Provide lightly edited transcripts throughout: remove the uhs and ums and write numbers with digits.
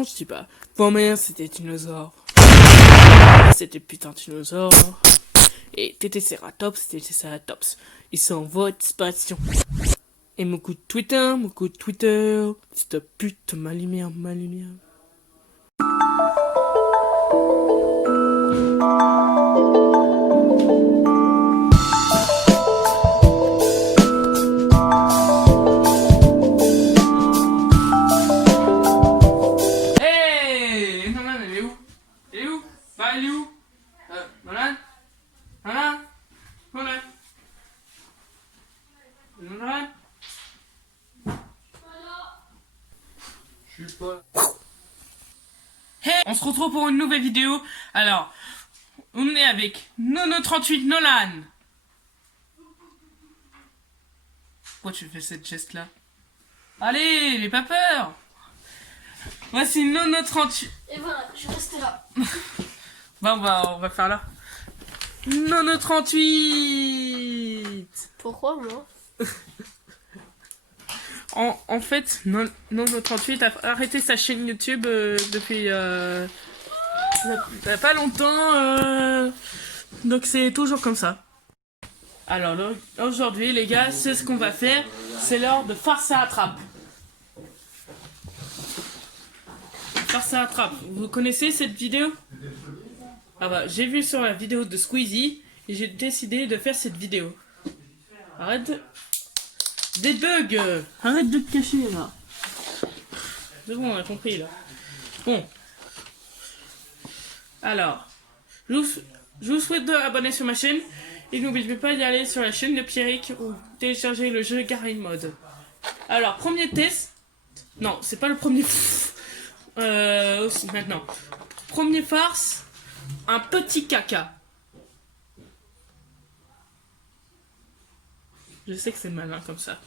Non, je dis pas. Grand-mère, c'était dinosaure. C'était putain de dinosaure. Et Tétécératops, c'était Tétécératops. Ils sont en voie de disparition. Et mon coup de Twitter. Petite pute, ma lumière. Hey, Nolan, elle est où? Bah, elle est où? Nolan? Je suis pas. Hey, on se retrouve pour une nouvelle vidéo. Alors, on est avec Nono38 Nolan. Pourquoi tu fais cette geste là? Allez, n'aie pas peur. Voici Nono38. Et voilà, je reste là. Bon, on va faire là. Nono38. Pourquoi moi? En fait, Nono38 a arrêté sa chaîne YouTube depuis pas longtemps. Donc c'est toujours comme ça. Alors aujourd'hui les gars, c'est ce qu'on va faire. C'est l'heure de farce à attrape. Farce à attrape. Vous connaissez cette vidéo? Ah bah j'ai vu sur la vidéo de Squeezie et j'ai décidé de faire cette vidéo. Arrête de... Des bugs! Arrête de te cacher là. C'est bon, on a compris là. Bon. Alors, je vous souhaite de abonner sur ma chaîne. Et n'oubliez pas d'y aller sur la chaîne de Pierrick ou télécharger le jeu Garry's Mod. Alors, premier test. Non, c'est pas le premier. Aussi, maintenant. Premier farce. Un petit caca. Je sais que c'est malin comme ça.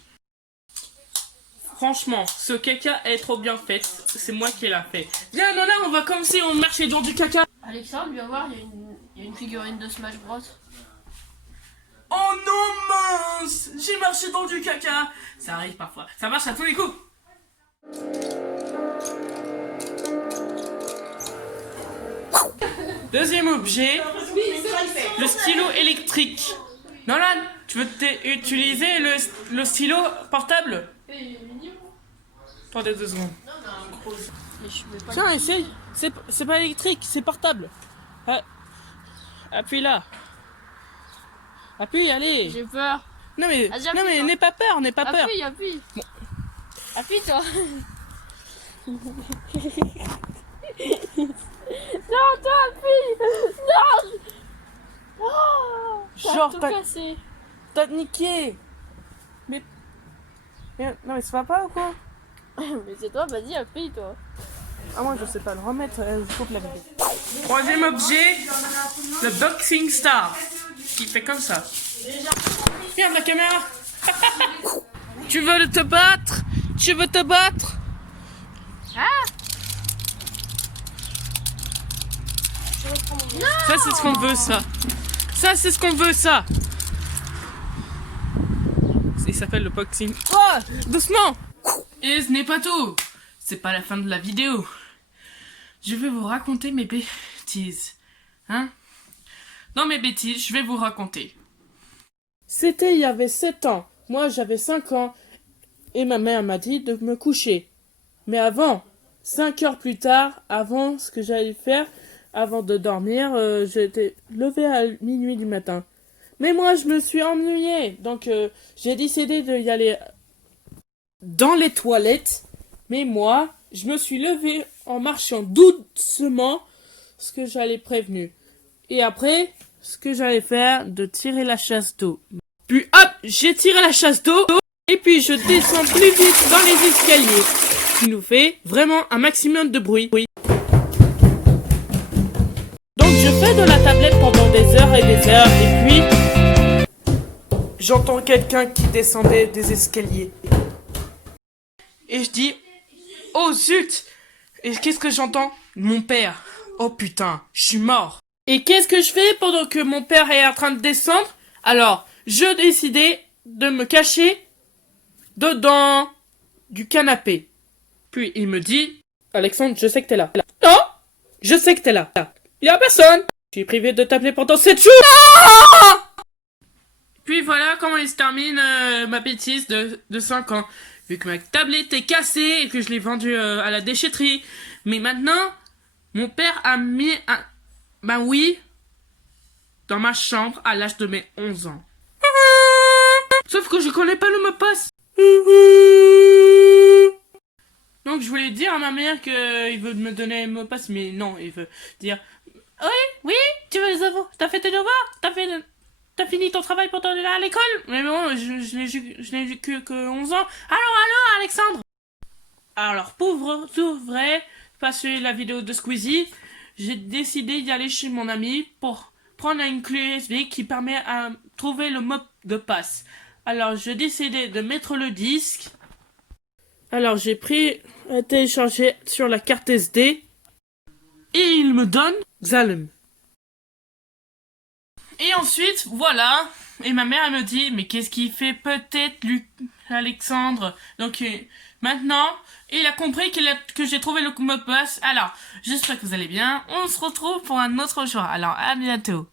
Franchement, ce caca est trop bien fait. C'est moi qui l'a fait. Viens, Nola, on va comme si on marchait dans du caca. Alexandre, viens voir, il y a une figurine de Smash Bros. Oh non, mince! J'ai marché dans du caca. Ça arrive parfois. Ça marche à tous les coups. Deuxième objet. Le stylo électrique. Nolan, tu veux utiliser le stylo portable? Attendez 2 secondes. Tiens, essaye. C'est pas électrique, c'est portable. Appuie là. Appuie, allez. J'ai peur. Non mais n'aie pas peur, Appuie. Bon. Appuie toi. Non, toi appuie. Non. Oh, Genre tout cassé. t'as niqué. Mais non mais ça va pas ou quoi? Mais c'est toi, vas-y appuie toi. Ah moi je sais pas le remettre, je coupe la vidéo. Troisième objet, le boxing star, qui fait comme ça. Regarde la caméra. Tu veux te battre? Ah. Ça c'est ce qu'on veut, ça. Ça c'est ce qu'on veut, ça. Il s'appelle le boxing. Oh, doucement. Et ce n'est pas tout. C'est pas la fin de la vidéo. Je vais vous raconter mes bêtises. Hein? Dans mes bêtises, je vais vous raconter. C'était il y avait 7 ans. Moi, j'avais 5 ans. Et ma mère m'a dit de me coucher. Mais avant, 5 heures plus tard, avant ce que j'allais faire, avant de dormir, j'étais levé à minuit du matin. Mais moi, je me suis ennuyée. Donc, j'ai décidé d'y aller dans les toilettes. Mais moi, je me suis levée en marchant doucement, ce que j'allais prévenu. Et après, ce que j'allais faire, de tirer la chasse d'eau. Puis hop, j'ai tiré la chasse d'eau. Et puis je descends plus vite dans les escaliers. Ce qui nous fait vraiment un maximum de bruit. Donc je fais de la tablette pendant des heures et des heures. Et puis, j'entends quelqu'un qui descendait des escaliers. Et je dis, oh zut! Et qu'est-ce que j'entends? Mon père. Oh putain, je suis mort. Et qu'est-ce que je fais pendant que mon père est en train de descendre? Alors, je décidais de me cacher dedans du canapé. Puis il me dit, Alexandre, je sais que t'es là. Non! Je sais que t'es là. Il y a personne! Je suis privé de t'appeler pendant 7 jours! Puis voilà comment il se termine ma bêtise de 5 ans. Vu que ma tablette est cassée et que je l'ai vendue à la déchetterie. Mais maintenant, mon père a mis un... Ben oui, dans ma chambre à l'âge de mes 11 ans. Sauf que je connais pas le mot de passe. Donc je voulais dire à ma mère qu'il veut me donner un mot de passe, mais non, il veut dire... Oui, tu veux les avoir? T'as fait tes devoirs? T'as fini ton travail pour aller à l'école? Mais bon, je n'ai que 11 ans. Alors, Alexandre? Alors, tout vrai, passer la vidéo de Squeezie, j'ai décidé d'y aller chez mon ami pour prendre une clé USB qui permet à trouver le mot de passe. Alors, j'ai décidé de mettre le disque. Alors, j'ai téléchargé sur la carte SD. Et il me donne Xalem. Et ensuite, voilà. Et ma mère, elle me dit, mais qu'est-ce qu'il fait peut-être, Alexandre? Donc, maintenant, il a compris que j'ai trouvé le mot de passe. Alors, j'espère que vous allez bien. On se retrouve pour un autre jour. Alors, à bientôt.